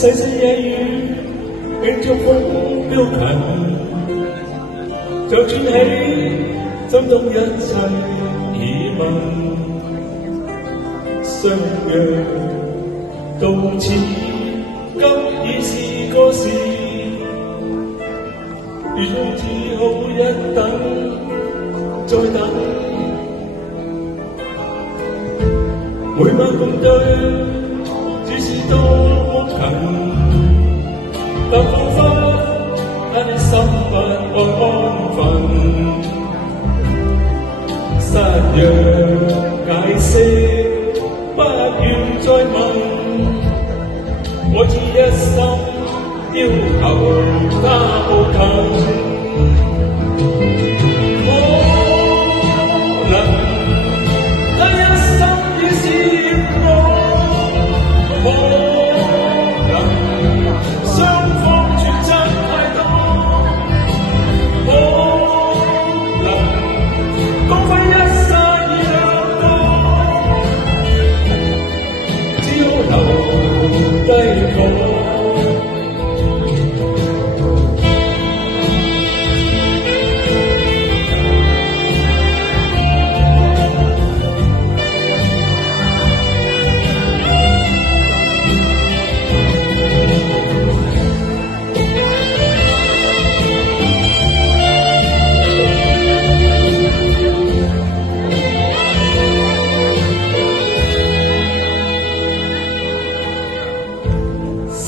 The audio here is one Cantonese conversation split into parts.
細細夜雨，迎着風飆近，就轉起心中一切疑問，相約到此，今已是個時，如今只好一等再等，每晚共對，只是多麼近。但彷彿他的心不安分，失約解釋，不願再問，我只一心要求他步近。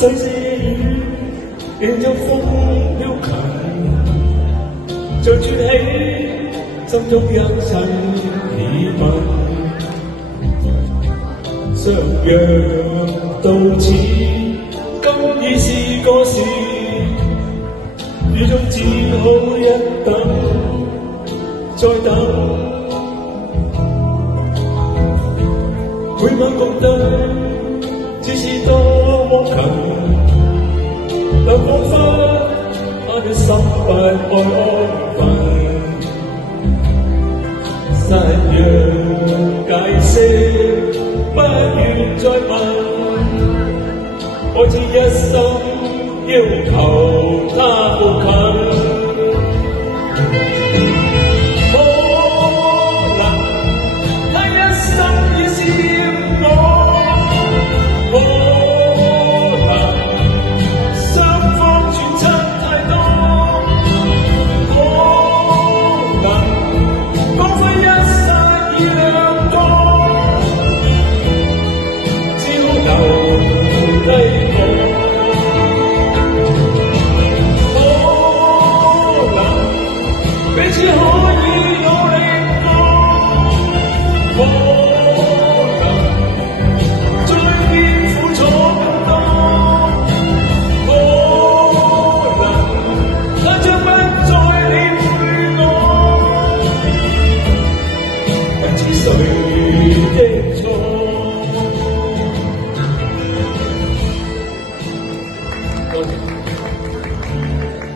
細細雨，迎着風飆近，就轉起心中一切疑問，相約到此，今已是個時，雨中只好一等再等，每晚共對，只是多麼近，但彷彿他的心不愛安分，失約解釋，不願再問，我只一心要求他步近。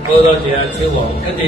好多謝阿超王，跟住。